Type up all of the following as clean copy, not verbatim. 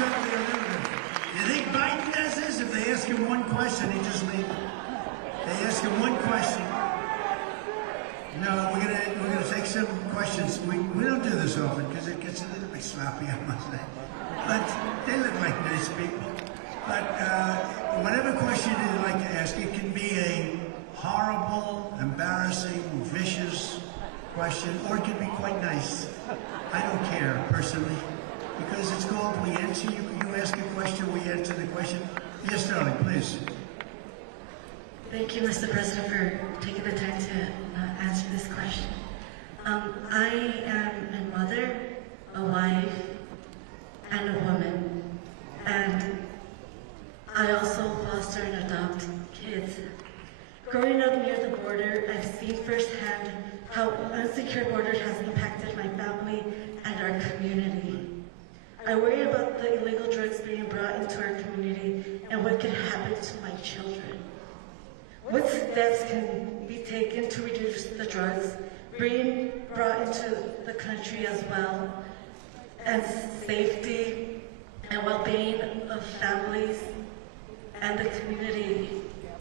something a little bit. You think Biden does this? If they ask him one question, he just leaves. They ask him one question. No, we're gonna take some questions. We don't do this often because it gets a little bit sloppy, I must say. But they look like nice people. But whatever question you'd like to ask, it can be a horrible, embarrassing, vicious question, or it can be quite nice. I don't care personally, because it's called we answer. You ask a question, we answer the question. Yes, darling, please. Thank you, Mr. President, for taking the time to answer this question. I am a mother, a wife, and a woman, and I also foster and adopt kids. Growing up near the border, I've seen firsthand how unsecure borders has impacted my family and our community. I worry about the illegal drugs being brought into our community and what could happen to my children. What steps can be taken to reduce the drugs being brought into the country as well, and safety and well-being of families and the community?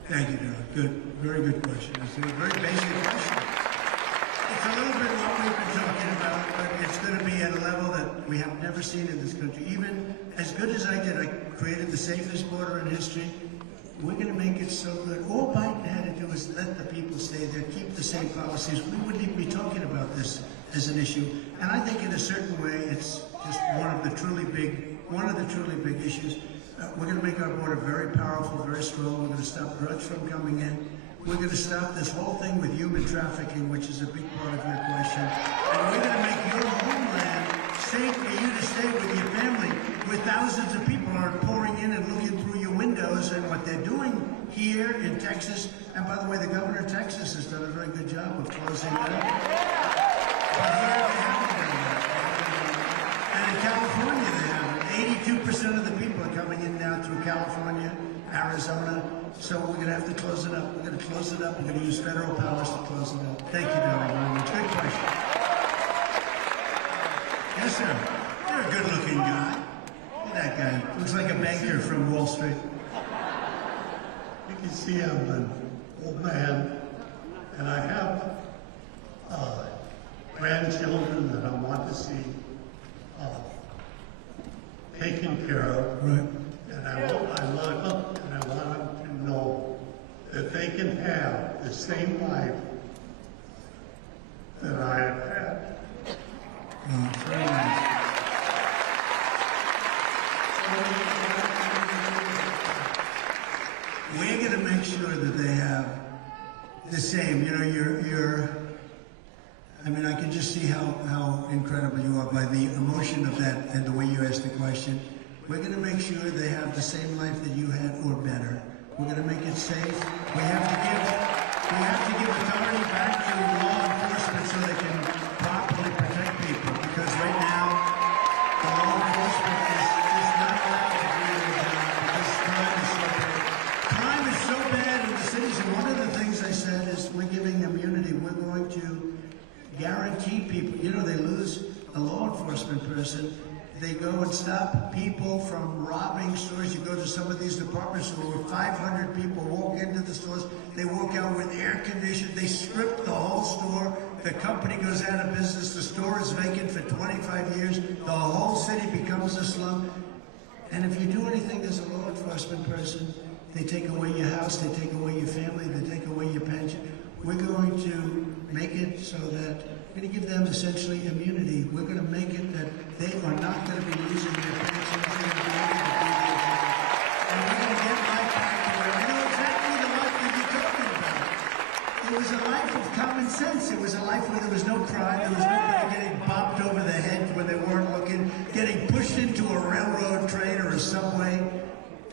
Thank you, darling. Good. Very good question. It's a very basic question. It's a little bit what we've been talking about, but it's going to be at a level that we have never seen in this country. Even as good as I did, I created the safest border in history. We're going to make it so good. All Biden had to do was let the people stay there, keep the same policies. We wouldn't even be talking about this as an issue. And I think in a certain way, it's just one of the truly big issues. We're going to make our border very powerful, very strong. We're going to stop drugs from coming in. We're going to stop this whole thing with human trafficking, which is a big part of your question. And we're going to make your homeland safe for you to stay with your family, where thousands of people are pouring in and looking through your windows, and what they're doing here in Texas. And by the way, the governor of Texas has done a very good job of closing that up. But here they haven't done that. And in California, they haven't. 82% of the people are coming in now through California, Arizona. So we're going to have to close it up. We're going to close it up. We're going to use federal powers to close it up. Thank you, darling, very much. Good question. Yes, sir. You're a good-looking guy. Look at that guy. Looks like a banker from Wall Street. You can see I'm an old man, and I have grandchildren that I want to see taken care of. Right. And I want them to know that they can have the same life that I have had. Very nice. We're going to make sure that they have the same. You know, I mean, I can just see how incredible you are by the emotion of that and the way you asked the question. We're going to make sure they have the same life that you had or better. We're going to make it safe. We have to give authority back to law enforcement so they can properly protect people. Because right now, the law enforcement is not allowed to do their job because crime is so bad. Crime is so bad in the cities. And one of the things I said is we're giving immunity. We're going to guarantee people. You know, they lose a law enforcement person. They go and stop people from robbing stores. You go to some of these department stores where 500 people walk into the stores. They walk out with air conditioning. They strip the whole store. The company goes out of business. The store is vacant for 25 years. The whole city becomes a slum. And if you do anything as a law enforcement person, they take away your house, they take away your family, they take away your pension. We're going to make it so that we're going to give them essentially immunity. We're going to make it that they are not going to be losing their pensions. They're going to be able to do their job. And we're going to get life back to where I know exactly the life that you're talking about. It was a life of common sense. It was a life where there was no crime. There was nobody getting bopped over the head when they weren't looking, getting pushed into a railroad train or a subway.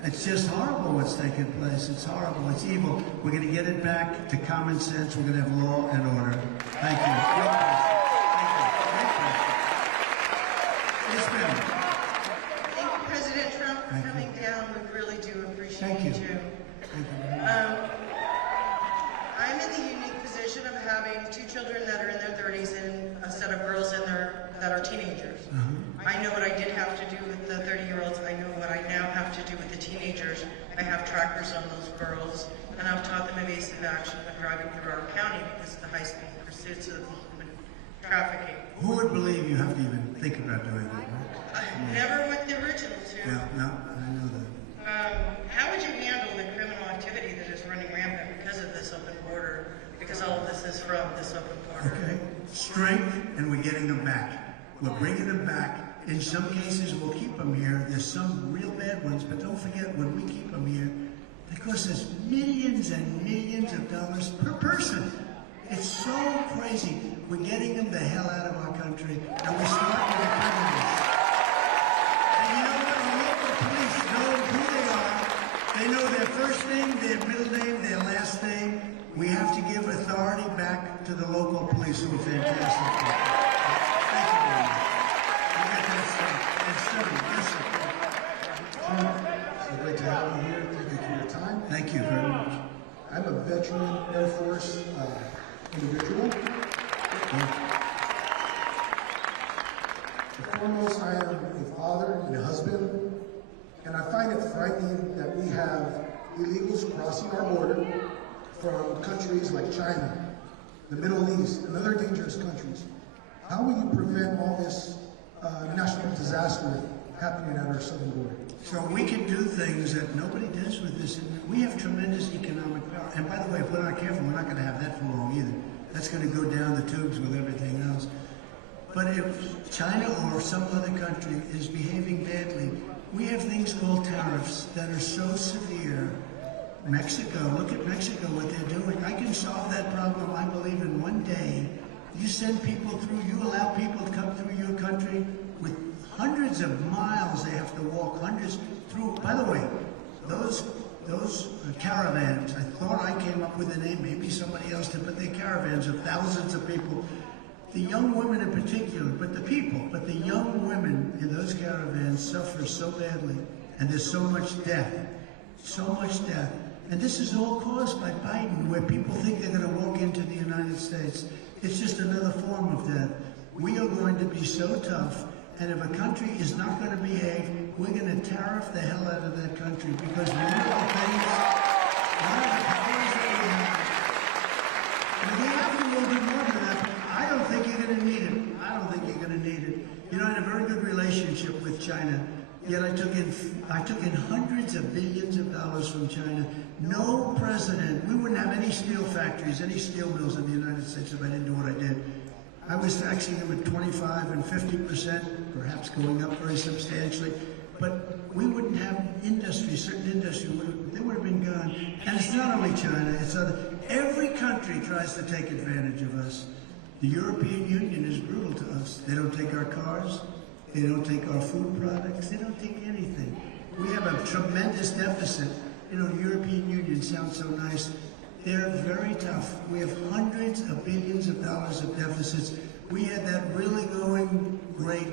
It's just horrible what's taking place. It's horrible. It's evil. We're going to get it back to common sense. We're going to have law and order. Thank you. Great question. Thank you. Great question. Yes, ma'am. Thank you, President Trump, for coming down. We really do appreciate Thank you. you. Thank you very much. I'm in the unique position of having two children that are in their 30s and a set of girls that are teenagers. I know what I did have to do with the 30-year-olds. I know to do with the teenagers. I have trackers on those girls, and I've taught them evasive action when driving through our county because of the high-speed pursuits of human trafficking. Who would believe you have to even think about doing that, right? I never with the original two. Yeah, no, I know that. How would you handle the criminal activity that is running rampant because of this open border? Because all of this is from this open border. Okay, strength, and we're getting them back. We're bringing them back. In some cases, we'll keep them here. There's some real bad ones, but don't forget, when we keep them here, it costs us millions and millions of dollars per person. It's so crazy. We're getting them the hell out of our country, and we're starting with the criminals. And you know what? Our local police know who they are. They know their first name, their middle name, their last name. We have to give authority back to the local police, who are fantastic. Thank you very much. You got that stuff. That's done. Yes, sir. So great to have you here. Thank you for your time. Thank you very much. I'm a veteran Air Force individual. Foremost, I am a father and a husband, and I find it frightening that we have illegals crossing our border from countries like China, the Middle East, and other dangerous countries. How will you prevent all this national disaster happening at our southern border? So we can do things that nobody does with this. We have tremendous economic power. And by the way, if we're not careful, we're not going to have that for long either. That's going to go down the tubes with everything else. But if China or some other country is behaving badly, we have things called tariffs that are so severe. Mexico, look at Mexico, what they're doing. I can solve that problem, I believe, in one day. You send people through, you allow people to come through your country with hundreds of miles they have to walk, hundreds through. By the way, those caravans, I thought I came up with a name, maybe somebody else did, but they're caravans of thousands of people. The young women in particular, but the young women in those caravans suffer so badly, and there's so much death. And this is all caused by Biden, where people think they're going to walk into the United States. It's just another form of that. We are going to be so tough, and if a country is not going to behave, we're going to tariff the hell out of that country, because one of the things, one of the powers that we have, and we have to move it more than that, but I don't think you're going to need it. I don't think you're going to need it. You know, I had a very good relationship with China. Yet I took in hundreds of billions of dollars from China. No president, we wouldn't have any steel factories, any steel mills in the United States if I didn't do what I did. I was taxing them at 25 and 50%, perhaps going up very substantially. But we wouldn't have industry, certain industry, they would have been gone. And it's not only China, it's every country tries to take advantage of us. The European Union is brutal to us. They don't take our cars. They don't take our food products. They don't take anything. We have a tremendous deficit. You know, the European Union sounds so nice. They're very tough. We have hundreds of billions of dollars of deficits. We had that really going great.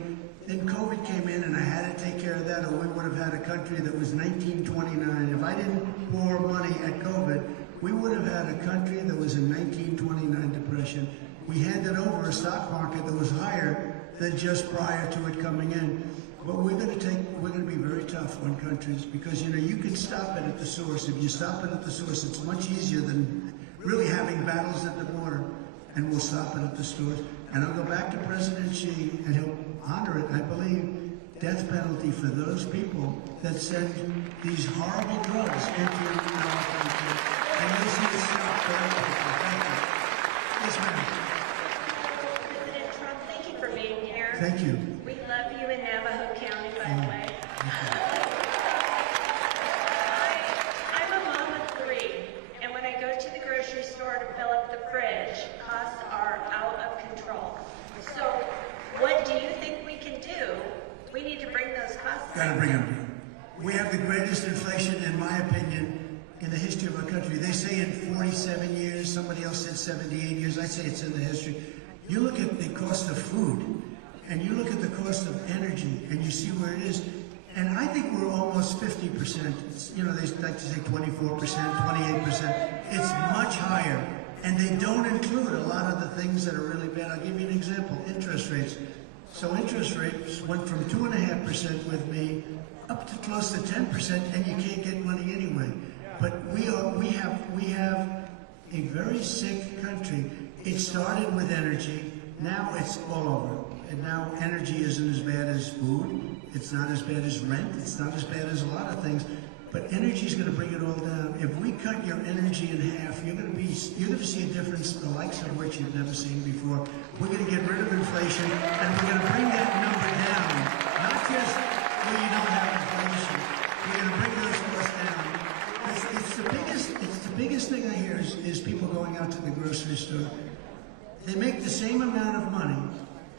Then COVID came in and I had to take care of that, or we would have had a country that was 1929. If I didn't pour money at COVID, we would have had a country that was in 1929 depression. We handed over a stock market that was higher than just prior to it coming in. But we're going to be very tough on countries, because, you know, you can stop it at the source. If you stop it at the source, it's much easier than really having battles at the border, and we'll stop it at the source. And I'll go back to President Xi, and he'll honor it, I believe, death penalty for those people that send these horrible drugs into our country. And this is stop for everything. Thank you. Yes, ma'am. President Trump, thank you for being here. Thank you. We love you in Navajo County, by the way. I'm a mom of 3, and when I go to the grocery store to fill up the fridge, costs are out of control. So what do you think we can do? We need to bring those costs Got to down. bring them down. We have the greatest inflation, in my opinion, in the history of our country. They say in 47 years, somebody else said 78 years, I say it's in the history. You look at the cost of food, and you look at the cost of energy, and you see where it is, and I think we're almost 50%. You know, they like to say 24%, 28%. It's much higher, and they don't include a lot of the things that are really bad. I'll give you an example, interest rates. So interest rates went from 2.5% with me up to close to 10%, and you can't get money anyway. But we have a very sick country. It started with energy. Now it's all over. And now energy isn't as bad as food. It's not as bad as rent. It's not as bad as a lot of things. But energy is going to bring it all down. If we cut your energy in half, you're going to see a difference the likes of which you've never seen before. We're going to get rid of inflation, and we're going to bring that number down. Not just where you don't have inflation. We're going to bring those costs down. It's the biggest thing I hear is people going out to the grocery store. They make the same amount of money,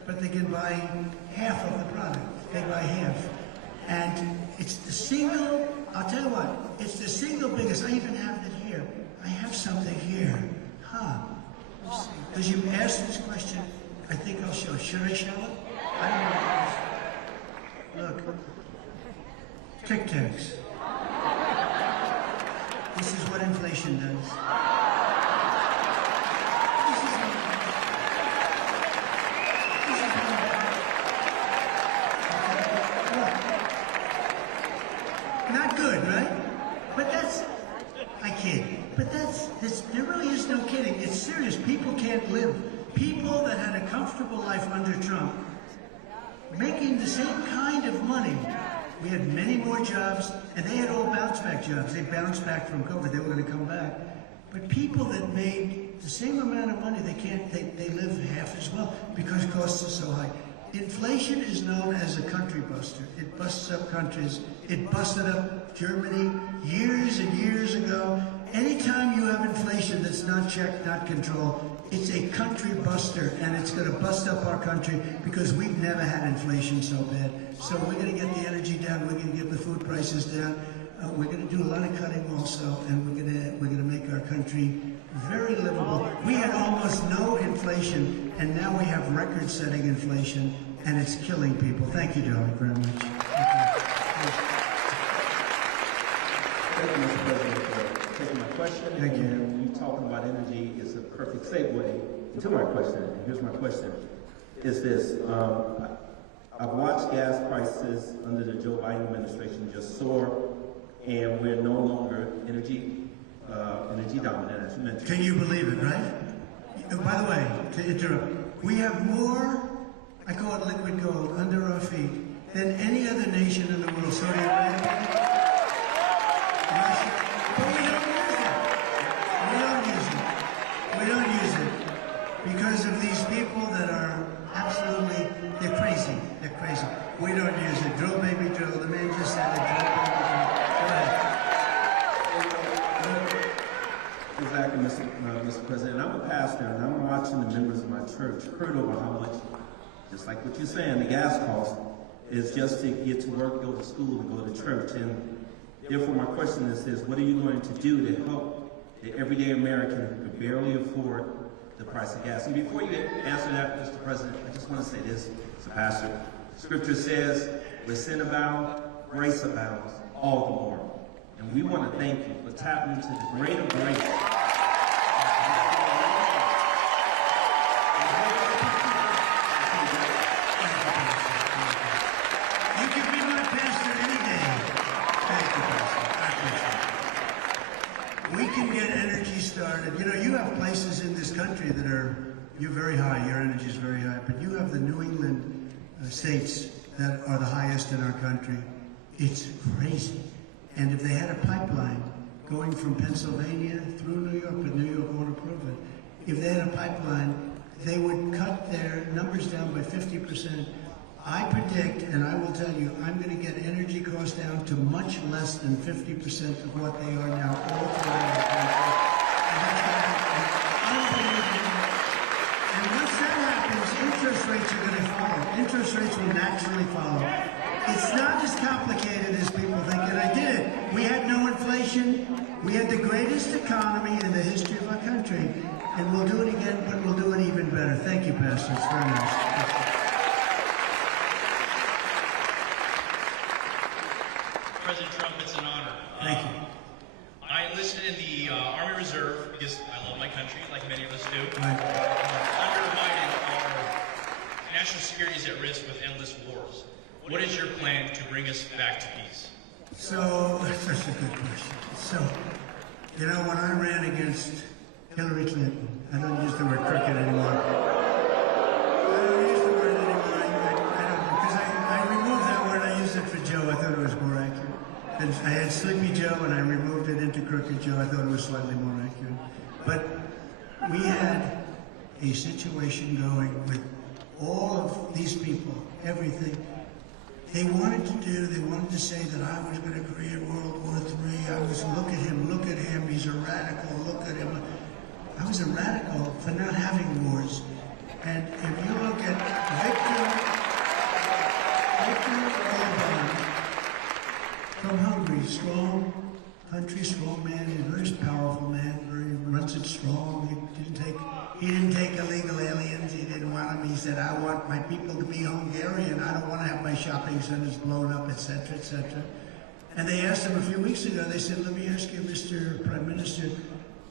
but they can buy half of the product. They buy half. And it's the single, I'll tell you what, it's the single biggest. I even have it here. I have something here. Because you asked this question, I think I'll show it. Should I show it? I don't know. Look. Tic Tacs. This is what inflation does. Not good, right? But I kid. But there really is no kidding. It's serious. People can't live. People that had a comfortable life under Trump, making the same kind of money. We had many more jobs, and they had all bounce-back jobs. They bounced back from COVID. They were going to come back. But people that made the same amount of money, they live half as well because costs are so high. Inflation is known as a country buster. It busts up countries. It busted up Germany years and years ago. Anytime you have inflation that's not checked, not controlled, it's a country buster, and it's going to bust up our country because we've never had inflation so bad. So we're going to get the energy down. We're going to get the food prices down. We're going to do a lot of cutting also, and we're going to make our country very livable. We had almost no inflation, and now we have record-setting inflation, and it's killing people. Thank you, darling, very much. Thank you, Mr. President, for taking my question. Thank you. And you talking about energy is a perfect segue into my question. Here's my question. Is this, I've watched gas prices under the Joe Biden administration just soar, and we're no longer energy dominant, as you mentioned. Can you believe it, right? By the way, to interrupt, we have more, I call it liquid gold, under our feet than any other nation in the world. Saudi Arabia, Russia, but we don't use it. We don't use it because of these people that are absolutely, they're crazy. They're crazy. We don't use it. Drill, baby, drill. The man just said it. Drill, baby, drill. Go ahead. Exactly, Mr. President. I'm a pastor, and I'm watching the members of my church hurt over how much, just like what you're saying, the gas cost is just to get to work, go to school, and go to church. And therefore, my question is this: what are you going to do to help the everyday American who can barely afford the price of gas? And before you answer that, Mr. President, I just want to say this, as a pastor. Scripture says, where sin abounds, grace abounds all the more. And we want to thank you for tapping into the greater grace. You can be my pastor any day. Thank you, Pastor. I appreciate it. We can get energy started. You know, you have places in this country that you're very high, your energy is very high, but you have the New England states that are the highest in our country. It's crazy. And if they had a pipeline going from Pennsylvania through New York, but New York won't approve it, if they had a pipeline, they would cut their numbers down by 50%. I predict, and I will tell you, I'm going to get energy costs down to much less than 50% of what they are now all throughout the country. And that's unbelievable. And once that happens, interest rates are going to follow. Interest rates will naturally follow. It's not as complicated as people think, and I did it. We had no inflation. We had the greatest economy in the history of our country, and we'll do it again, but we'll do it even better. Thank you, Pastor. It's very nice. President Trump, it's an honor. Thank you. I enlisted in the Army Reserve because I love my country, like many of us do. Right. Under Biden, our national security is at risk with endless wars. What is your plan to bring us back to peace? So, that's such a good question. So, you know, when I ran against Hillary Clinton, I don't use the word crooked anymore. I don't use the word anymore. I don't, because I removed that word. I used it for Joe. I thought it was more accurate. And I had Sleepy Joe, and I removed it into Crooked Joe. I thought it was slightly more accurate. But we had a situation going with all of these people, everything. They wanted to say that I was going to create World War III. I was, look at him, he's a radical, look at him. I was a radical for not having wars. And if you look at Viktor Orban from Hungary, strong country, strong man, he's a very powerful man, runs it strong. He didn't take illegal aliens. He didn't want them. He said, I want my people to be Hungarian. I don't want to have my shopping centers blown up, etc., etc. And they asked him a few weeks ago, they said, let me ask you, Mr. Prime Minister,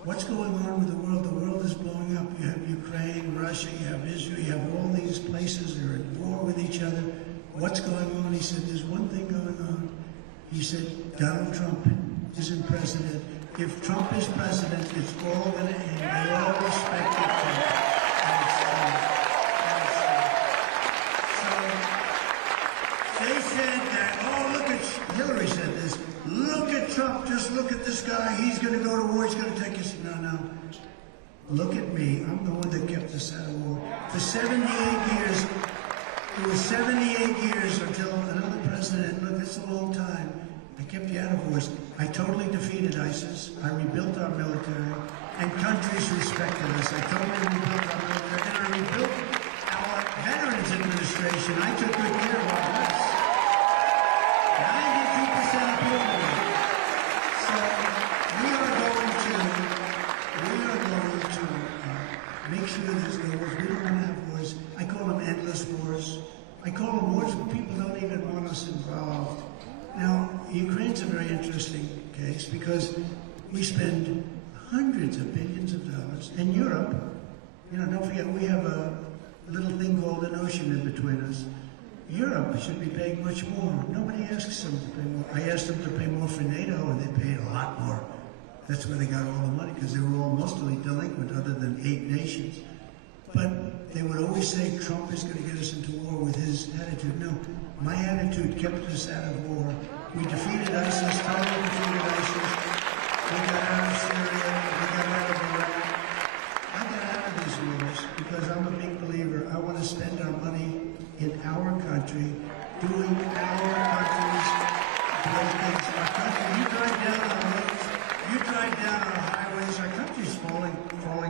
what's going on with the world? The world is blowing up. You have Ukraine, Russia, you have Israel, you have all these places. They're at war with each other. What's going on? He said, there's one thing going on. He said, Donald Trump isn't president. If Trump is president, it's all going to end. They all respect it. So they said that, oh, look at, Hillary said this, look at Trump, just look at this guy, he's going to go to war, he's going to take us. No. Look at me, I'm the one that kept us out of war. For 78 years, it was 78 years until another president, look, that's a long time. I kept you out of wars. I totally defeated ISIS. I rebuilt our military, and countries respected us. I totally rebuilt our military, and I rebuilt our Veterans Administration. I took good care of our vets. 92% of people. So we are going to make sure there's no wars. We don't want to have wars. I call them endless wars. I call them wars where people don't even want us involved. Now, Ukraine's a very interesting case because we spend hundreds of billions of dollars. And Europe, you know, don't forget, we have a little thing called an ocean in between us. Europe should be paying much more. Nobody asks them to pay more. I asked them to pay more for NATO, and they paid a lot more. That's where they got all the money, because they were all mostly delinquent, other than 8 nations. But they would always say Trump is going to get us into war with his attitude. No, my attitude kept us out of war. We defeated ISIS, totally defeated ISIS. We got out of Syria, we got out of Iraq. I got out of these wars because I'm a big believer. I want to spend our money in our country, doing our country's great things. Our country, you drive down our roads, you drive down our highways, our country's falling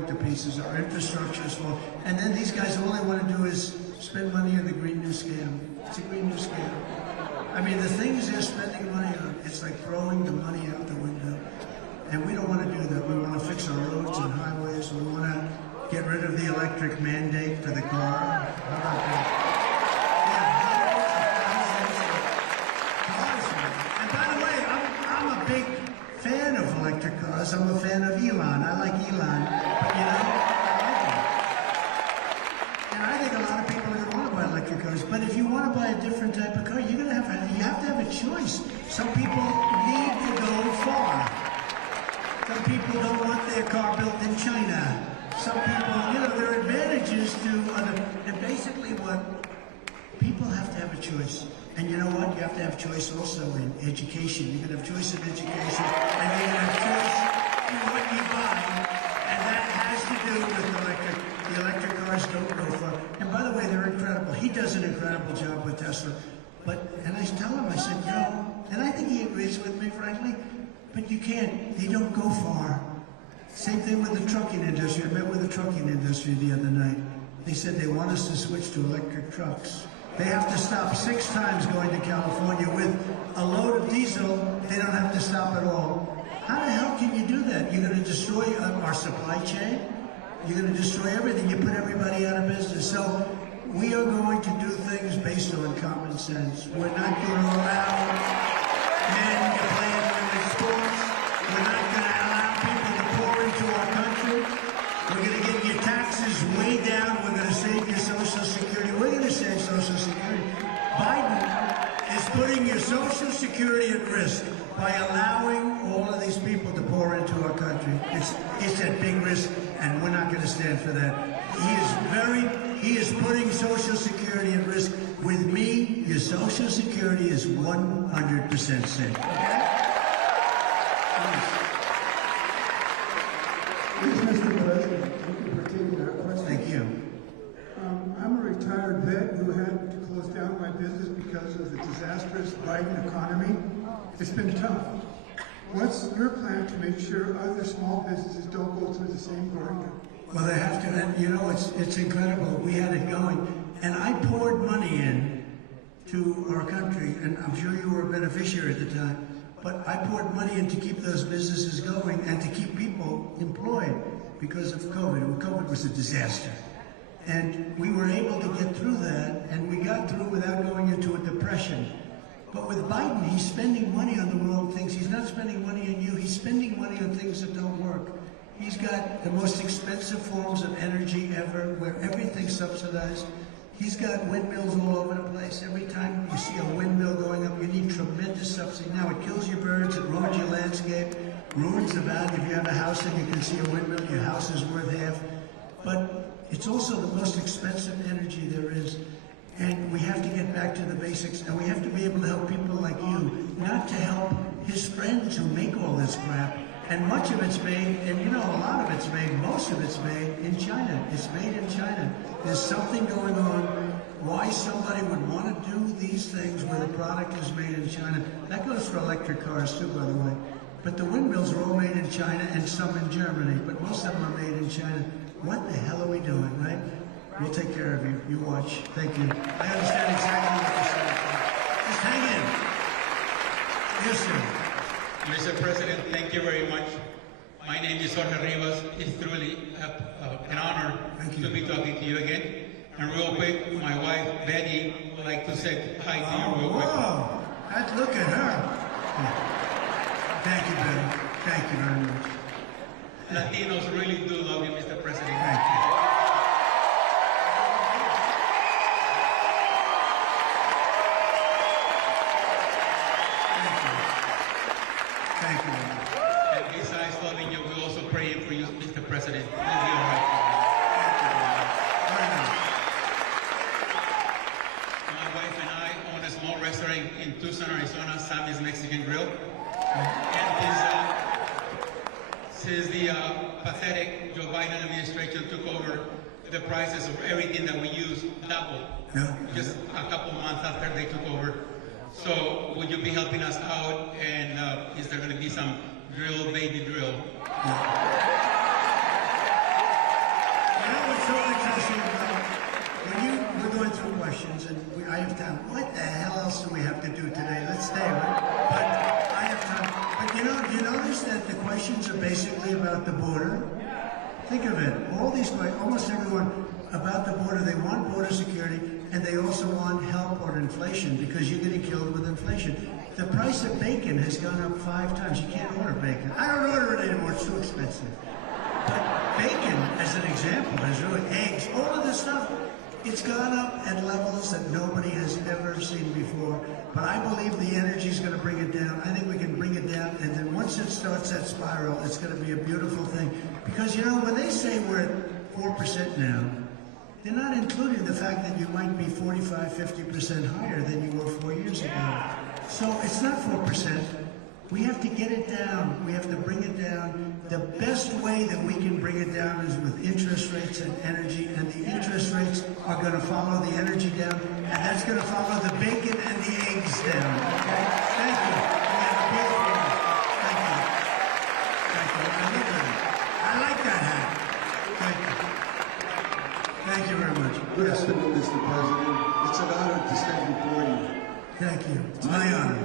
to pieces, our infrastructure is falling. And then these guys, all they want to do is spend money on the Green New Scam. It's a Green New Scam. I mean, the things they're spending money on, it's like throwing the money out the window. And we don't want to do that. We want to fix our roads and highways. We want to get rid of the electric mandate for the car. How about that? Yeah, and by the way, I'm a big fan of electric cars. I'm a fan of Elon. I like Elon. But, you know, I like him. And I think a lot of people are going to want to buy electric cars. But if you want to buy a different type of car, you have to have a choice. Some people need to go far. Some people don't want their car built in China. Some people, you know, there are advantages to other. And basically what people have to have a choice. And you know what? You have to have choice also in education. You're going to have choice in education, and you're going to have choice in what you buy. And that has to do with electric. The electric cars don't go far. And by the way, they're incredible. He does an incredible job with Tesla. And I tell him, I said, you know, and I think he agrees with me, frankly, but you can't. They don't go far. Same thing with the trucking industry. I met with the trucking industry the other night. They said they want us to switch to electric trucks. They have to stop 6 times going to California with a load of diesel. They don't have to stop at all. How the hell can you do that? You're going to destroy our supply chain. You're going to destroy everything. You put everybody out of business. So we are going to do things based on common sense. We're not going to allow men to play in women's sports. We're not going to allow people to pour into our country. We're going to get your taxes way down. We're going to save your Social Security. We're going to save Social Security. Biden putting your Social Security at risk by allowing all of these people to pour into our country. It's at big risk, and we're not going to stand for that. He is putting Social Security at risk. With me, your Social Security is 100% safe. Okay? Please, Mr. President, thank you for taking our question. Thank you. I'm a retired vet who had to close down my business because of the disastrous Biden economy. It's been tough. What's your plan to make sure other small businesses don't go through the same grind? Well, they have to, and you know, it's incredible. We had it going, and I poured money in to our country, and I'm sure you were a beneficiary at the time, but I poured money in to keep those businesses going and to keep people employed because of COVID. COVID was a disaster. And we were able to get through that, and we got through without going into a depression. But with Biden, he's spending money on the wrong things. He's not spending money on you. He's spending money on things that don't work. He's got the most expensive forms of energy ever, where everything's subsidized. He's got windmills all over the place. Every time you see a windmill going up, you need tremendous subsidy. Now, it kills your birds, it ruins your landscape, ruins the value. If you have a house and you can see a windmill, your house is worth half. But it's also the most expensive energy there is. And we have to get back to the basics, and we have to be able to help people like you, not to help his friends who make all this crap. And much of it's made, and you know, a lot of it's made, most of it's made in China. It's made in China. There's something going on why somebody would want to do these things where the product is made in China. That goes for electric cars too, by the way. But the windmills are all made in China and some in Germany, but most of them are made in China. What the hell are we doing, right? We'll take care of you. You watch. Thank you. I understand exactly what you're saying. Just hang in. Yes, sir. Mr. President, thank you very much. My name is Jorge Rivas. It's truly an honor to be talking to you again. And real quick, my wife, Betty, would like to say hi to you real quick. Whoa! Look at her. Thank you, Betty. Thank you very much. Latinos really do love you, Mr. President. Thank you. Thank you. And besides loving you, we're also praying for you, Mr. President. You'll be all right. My wife and I own a small restaurant in Tucson, Arizona, Sammy's Mexican Grill. And since the pathetic Joe Biden administration took over, the prices of everything that we use doubled. Yeah. Just a couple months after they took over. So would you be helping us out, and is there going to be some drill, baby drill? You know what's so interesting about when you were going through questions, and I have time. What the hell else do we have to do today? Let's stay, right? But I have time. But you know, do you notice that the questions are basically about the border? Think of it. All these questions, almost everyone about the border. They want border security, and they also want help on inflation because you're getting killed with inflation. The price of bacon has gone up 5 times. You can't order bacon. I don't order it anymore. It's too expensive. But bacon, as an example, has really eggs, all of this stuff. It's gone up at levels that nobody has ever seen before. But I believe the energy is going to bring it down. I think we can bring it down, and then once it starts that spiral, it's going to be a beautiful thing. Because, you know, when they say we're at 4% now, they're not including the fact that you might be 45, 50% higher than you were 4 years ago. So it's not 4%. We have to get it down. We have to bring it down. The best way that we can bring it down is with interest rates and energy, and the interest rates are going to follow the energy down, and that's going to follow the bacon and the eggs down. Okay? Thank you. We have a beautiful one. Thank you. Thank you. I love that. I like that hat. Thank you. Thank you very much. Good afternoon, Mr. President. It's an honor to stand before you. Thank you. It's my honor.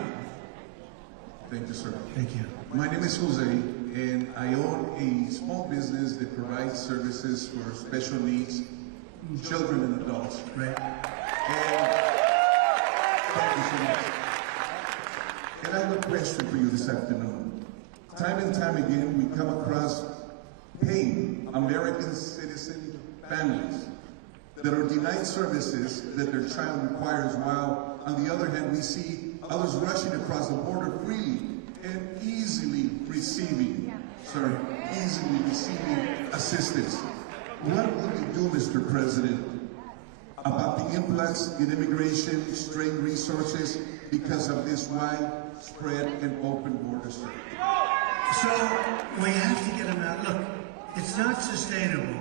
Thank you, sir. Thank you. My name is Jose, and I own a small business that provides services for special needs children and adults. Right. And thank you so much. And I have a question for you this afternoon. Time and time again, we come across paying American citizen families that are denied services that their child requires while On the other hand, we see others rushing across the border freely and easily receiving, easily receiving assistance. What will you do, Mr. President, about the influx in immigration, strained resources because of this widespread and open border, sir? So we have to get them out. Look, it's not sustainable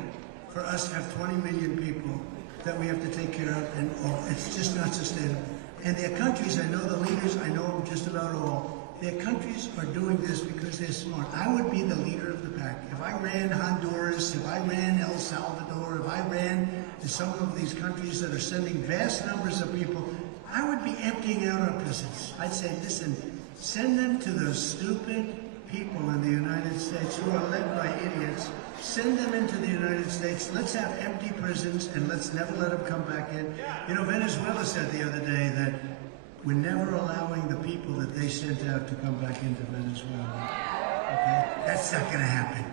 for us to have 20 million people that we have to take care of, and it's just not sustainable. And their countries, I know the leaders, I know them just about all, their countries are doing this because they're smart. I would be the leader of the pack. If I ran Honduras, if I ran El Salvador, if I ran some of these countries that are sending vast numbers of people, I would be emptying out our prisons. I'd say, listen, send them to those stupid people in the United States who are led by idiots. Send them into the United States. Let's have empty prisons and let's never let them come back in. You know, Venezuela said the other day that we're never allowing the people that they sent out to come back into Venezuela. Okay? That's not going to happen.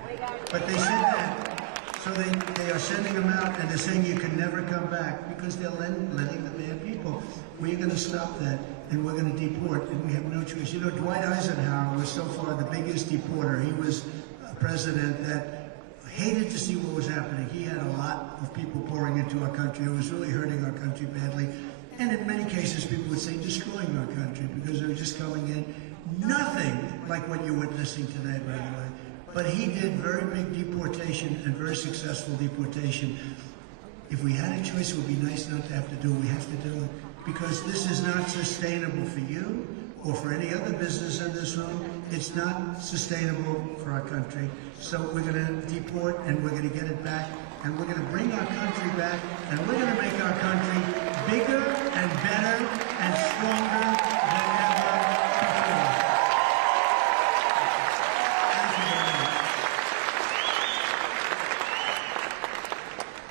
But they said that. So they are sending them out and they're saying you can never come back because they're letting the bad people. We're going to stop that and we're going to deport and we have no choice. You know, Dwight Eisenhower was so far the biggest deporter. He was a president that hated to see what was happening. He had a lot of people pouring into our country. It was really hurting our country badly. And in many cases, people would say destroying our country because they were just coming in. Nothing like what you're witnessing today, by the way. But he did very big deportation and very successful deportation. If we had a choice, it would be nice not to have to do it. We have to do it because this is not sustainable for you or for any other business in this room. It's not sustainable for our country. So we're going to deport and we're going to get it back and we're going to bring our country back and we're going to make our country bigger and better and stronger than ever before. Thank you very much.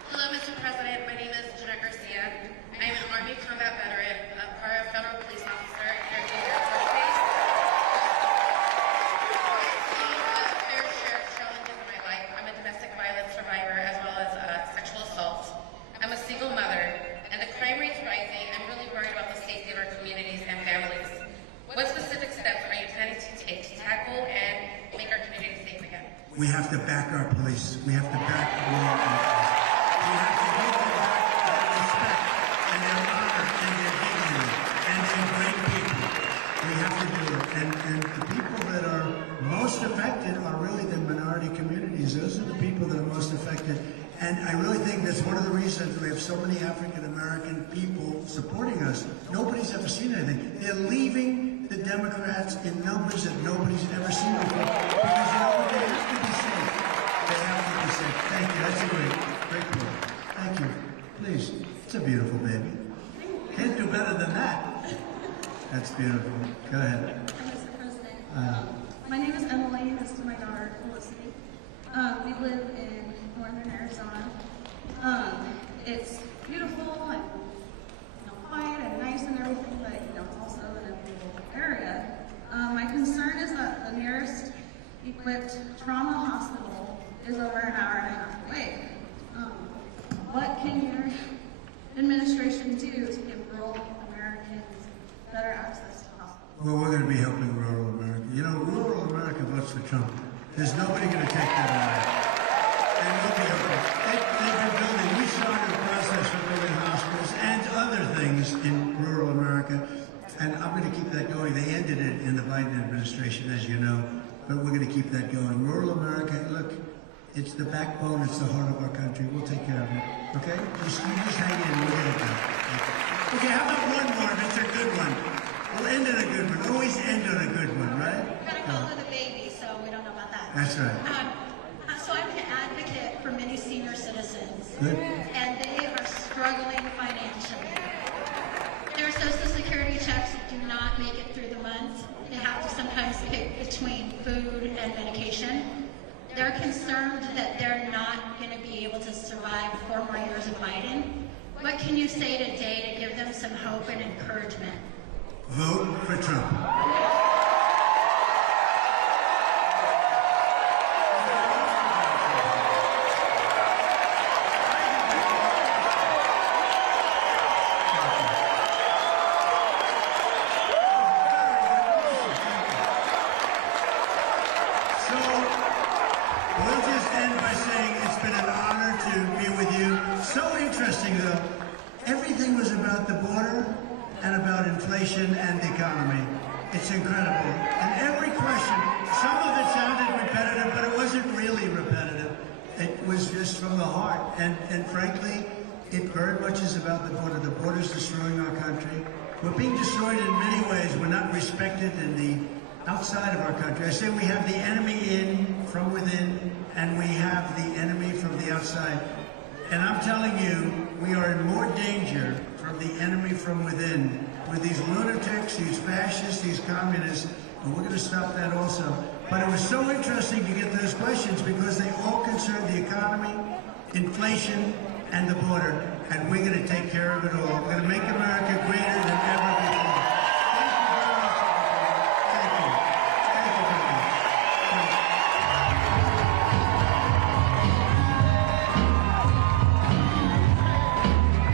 Hello, Mr. President. My name is Jeanette Garcia. I am an Army combat veteran, a prior federal police officer, and a Air Force base. I've seen a fair share of challenges in my life. I'm a domestic violence survivor as well as sexual assault. I'm a single mother, and the crime rate's rising. I'm really worried about the safety of our communities and families. What specific steps are you planning to take to tackle and make our communities safe again? We have to back our police. We have to back law enforcement. We have to give them back their respect and their honor and their dignity and their great people. We have to do it. And the people that are most affected are really the minority communities. Those are the people that are most affected. And I really think that's one of the reasons we have so many African American people supporting us. Nobody's ever seen anything. They're leaving the Democrats in numbers that nobody's ever seen before. Because you know what? They have to be safe. They have to be safe. Thank you. That's a great point. Thank you. Please. It's a beautiful baby. Can't do better than that. That's beautiful. Go ahead. Mr. President, my name is Emily. This is my daughter, Felicity. We live in northern Arizona. It's beautiful and quiet and nice and everything, but it's also in a rural area. My concern is that the nearest equipped trauma hospital is over an hour and a half away. What can your administration do to give rural Americans better access to hospitals? Well, we're going to be helping rural America. You know, rural America votes for Trump. There's nobody going to take that away. And we'll be helping. They've been building. We started the process for building hospitals and other things in rural America. And I'm going to keep that going. They ended it in the Biden administration, as you know. But we're going to keep that going. Rural America, look, it's the backbone. It's the heart of our country. We'll take care of it. Okay? You just hang in. We'll get it done. Okay, how about one more if it's a good one? We'll end on a good one. Always end on a good one, right? We're going to call her the baby, so we don't know about that. That's right. So I'm an advocate for many senior citizens. Good. And they are struggling financially. Their Social Security checks do not make it through the month. They have to sometimes pick between food and medication. They're concerned that they're not going to be able to survive 4 more years of Biden. What can you say today to give them some hope and encouragement? Vote for Trump. been an honor to be with you. So interesting, though. Everything was about the border and about inflation and the economy. It's incredible. And every question, some of it sounded repetitive, but it wasn't really repetitive. It was just from the heart. And frankly, it very much is about the border. The border is destroying our country. We're being destroyed in many ways. We're not respected in the outside of our country. I say we have the enemy in from within, and we have the enemy from the outside. And I'm telling you, we are in more danger from the enemy from within with these lunatics, these fascists, these communists, and we're going to stop that also. But it was so interesting to get those questions because they all concern the economy, inflation, and the border. And we're going to take care of it all. We're going to make America greater than ever before.